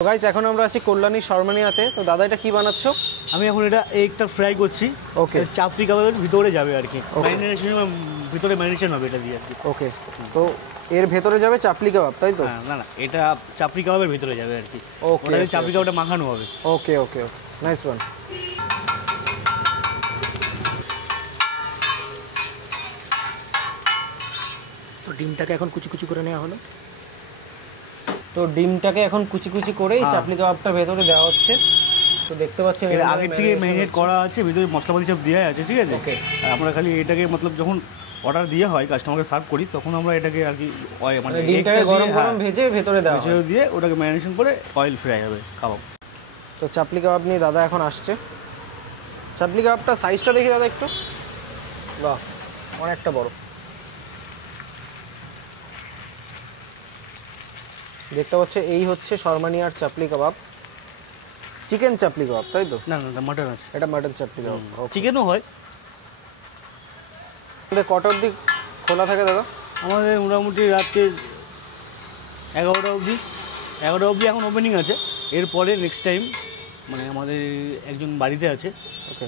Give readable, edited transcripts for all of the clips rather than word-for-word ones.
তো গাইস এখন আমরা আছি কল্যাণী শর্মানিয়াতে। তো দাদা এটা কি বানাচ্ছো? আমি এখন এটা একটা ফ্রাই করছি। ওকে, চাপড়ি কাবাবের ভিতরে যাবে আর কি, ম্যারিনেশন ভিতরে ম্যারিনেশন হবে এটা দিয়ে আর কি। ওকে, তো এর ভেতরে যাবে চাপলি কাবাব, তাই তো? না না, এটা চাপড়ি কাবাবের ভিতরে যাবে আর কি। ওকে, ওটা চাপড়ি কাবাবটা মাখানো হবে। ওকে ওকে, নাইস ওয়ান। তো ডিমটাকে এখন কুচি কুচি করে নেওয়া হলো। তো ডিমটাকে এখন কুচি কুচি করেই চাপলি কাবাবটা ভেতরে দেওয়া হচ্ছে। তো দেখতে পাচ্ছেন এর আগে থেকে ম্যারিনেট করা আছে, ভিতরে মশলাপাতি সব দেওয়া আছে, ঠিক আছে। ওকে, আমরা খালি এটাকে মতলব যখন অর্ডার দিয়ে হয় কাস্টমারকে সার্ভ করি তখন আমরা এটাকে আর কি মানে ডিমটাকে গরম গরম ভেজে ভেতরে দেওয়া হয়, দিয়ে ওটাকে ম্যারিনেশন করে অয়েল ফ্রাই হবে কাবাব। তো চাপলি কাবাব নিয়ে দাদা এখন আসছে। চাপলি কাবাবটা সাইজটা দেখি দাদা একটু। বাহ, অনেকটা বড়। দেখতে পাচ্ছে এই হচ্ছে শর্মানিয়ার চাপলি কাবাব, চিকেন চাপলি কাবাব, তাই তো? না না, মাটন আছে। এটা মাটন চাপলি কাবাব, চিকেনও হয়। কটা অবধি খোলা থাকে দাদা? আমাদের মোটামুটি রাত্রে 11টা অবধি। 11টা অবধি এখন ওপেনিং আছে। এরপরে নেক্সট টাইম মানে আমাদের একজন বাড়িতে আছে,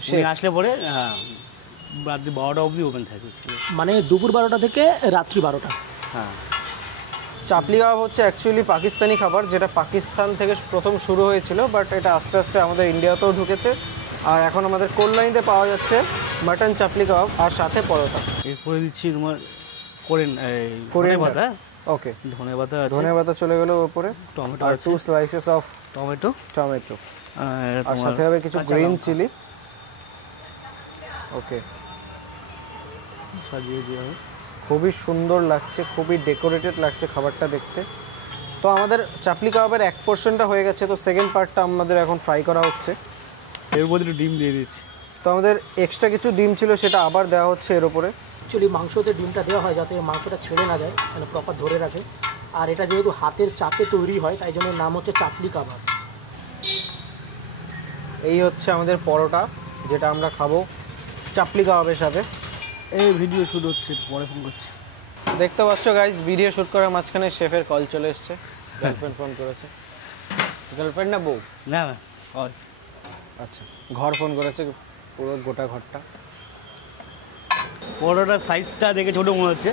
সে আসলে পরে রাত্রি 12টা অবধি ওপেন থাকে, মানে দুপুর 12টা থেকে রাত্রি 12টা। হ্যাঁ, চাপলি কাবাব হচ্ছে অ্যাকচুয়ালি পাকিস্তানি খাবার, যেটা পাকিস্তান থেকে প্রথম শুরু হয়েছিল, বাট এটা আস্তে আস্তে আমাদের ইন্ডিয়াতেও ঢুকেছে। আর এখন আমাদের কল্যাণীতে পাওয়া যাচ্ছে মাটন চাপলি কাবাব আর সাথে পরোটা। এরপরে দিচ্ছি তোমার ধনে পাতা। ওকে, ধনে পাতা আছে, ধনে পাতা চলে গেল উপরে। টমেটো আর 2 স্লাইসেস অফ টমেটো আর সাথে হবে কিছু গ্রিন চিলি। ওকে, সাজিয়ে দেওয়া হবে। খুবই সুন্দর লাগছে, খুবই ডেকোরেটেড লাগছে খাবারটা দেখতে। তো আমাদের চাপলি কাবাবের এক পোর্শনটা হয়ে গেছে, তো সেকেন্ড পার্টটা আমাদের এখন ফ্রাই করা হচ্ছে। এর মধ্যে একটু ডিম দিয়ে দিচ্ছি। তো আমাদের এক্সট্রা কিছু ডিম ছিল, সেটা আবার দেওয়া হচ্ছে এর উপরে। অ্যাকচুয়ালি মাংসতে ডিমটা দেওয়া হয় যাতে মাংসটা ছেড়ে না যায়, মানে প্রপার ধরে রাখে। আর এটা যেহেতু হাতের চাপে তৈরি হয় তাই জন্য নাম হচ্ছে চাপলি কাবাব। এই হচ্ছে আমাদের পরোটা, যেটা আমরা খাবো চাপলি কাবাবের সাথে। এই ভিডিও শুট হচ্ছে, পরে ফোন করছি। দেখতে পাচ্ছ গাইজ, ভিডিও শ্যুট করার মাঝখানে শেফের কল চলে এসছে। গার্লফ্রেন্ড ফোন করেছে। গার্লফ্রেন্ড না বউ? না না, আচ্ছা, ঘর ফোন করেছে, পুরো গোটা ঘরটা। পরোটার সাইজটা দেখে ছোটো মনে হচ্ছে,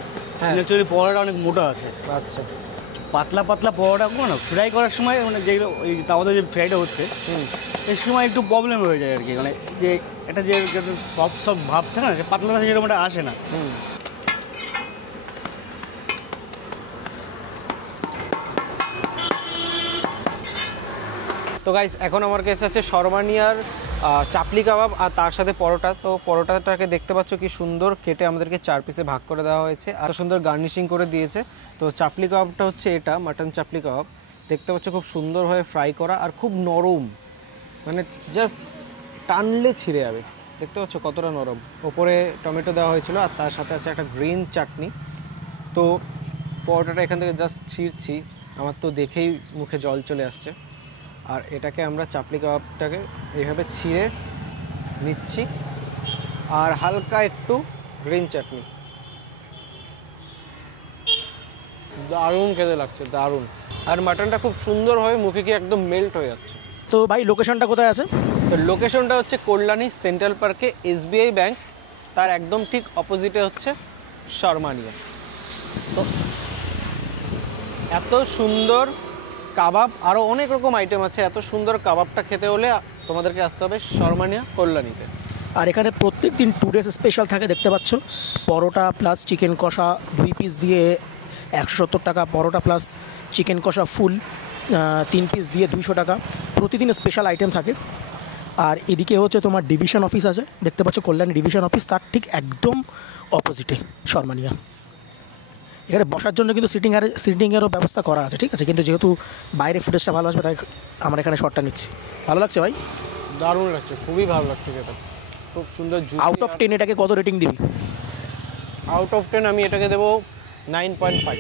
অ্যাকচুয়ালি পরোটা অনেক মোটা আছে। আচ্ছা, পাতলা পাতলা পরোটা না ফ্রাই করার সময় মানে যেগুলো ওই তাওয়াতে যে ফ্রাইটা হচ্ছে এর সময় একটু প্রবলেম হয়ে যায় আর কি, মানে যে এটা যে সব ভাব থাকে না, পাতলা যেরকম এটা আসে না। তো গাইস এখন আমার কাছে আছে শর্মানিয়ার চাপলি কাবাব আর তার সাথে পরোটা। তো পরোটাটাকে দেখতে পাচ্ছ কি সুন্দর কেটে আমাদেরকে 4 পিসে ভাগ করে দেওয়া হয়েছে, আর সুন্দর গার্নিশিং করে দিয়েছে। তো চাপলি কাবাবটা হচ্ছে এটা মাটন চাপলি কাবাব, দেখতে পাচ্ছ খুব সুন্দরভাবে ফ্রাই করা আর খুব নরম, মানে জাস্ট টানলে ছিঁড়ে যাবে। দেখতে পাচ্ছ কতটা নরম। ওপরে টমেটো দেওয়া হয়েছিল আর তার সাথে আছে একটা গ্রিন চাটনি। তো পরোটাটা এখান থেকে জাস্ট ছিঁড়ছি, আমার তো দেখেই মুখে জল চলে আসছে। আর এটাকে আমরা চাপলি কাবাবটাকে এইভাবে ছিঁড়ে নিচ্ছি, আর হালকা একটু গ্রিন চাটনি। দারুণ খেতে লাগছে, দারুণ। আর মাটনটা খুব সুন্দরভাবে মুখে কি একদম মেল্ট হয়ে যাচ্ছে। তো ভাই লোকেশনটা কোথায় আছে? তো লোকেশনটা হচ্ছে কল্যাণী সেন্ট্রাল পার্কে এসবিআই ব্যাংক, তার একদম ঠিক অপোজিটে হচ্ছে শর্মানিয়া। তো এত সুন্দর কাবাব, আরও অনেক রকম আইটেম আছে। এত সুন্দর কাবাবটা খেতে হলে তোমাদেরকে আসতে হবে শর্মানিয়া কল্যাণীতে। আর এখানে প্রত্যেক দিন 2 ডেজ স্পেশাল থাকে, দেখতে পাচ্ছ। পরোটা প্লাস চিকেন কষা 2 পিস দিয়ে 170 টাকা, পরোটা প্লাস চিকেন কষা ফুল 3 পিস দিয়ে 200 টাকা। প্রতিদিন স্পেশাল আইটেম থাকে। আর এদিকে হচ্ছে তোমার ডিভিশন অফিস আছে, দেখতে পাচ্ছ কল্যাণী ডিভিশন অফিস, তার ঠিক একদম অপোজিটে শর্মানিয়া। এখানে বসার জন্য কিন্তু সিটিংয়েরও ব্যবস্থা করা আছে, ঠিক আছে। কিন্তু যেহেতু বাইরে ফুটেজটা ভালো আসবে তাই আমরা এখানে শটটা নিচ্ছি। ভালো লাগছে ভাই? দারুণ লাগছে, খুবই ভালো লাগছে যেটা, খুব সুন্দর। আউট অফ 10 এটাকে কত রেটিং দিবি? আউট অফ 10 আমি এটাকে দেবো 9.5।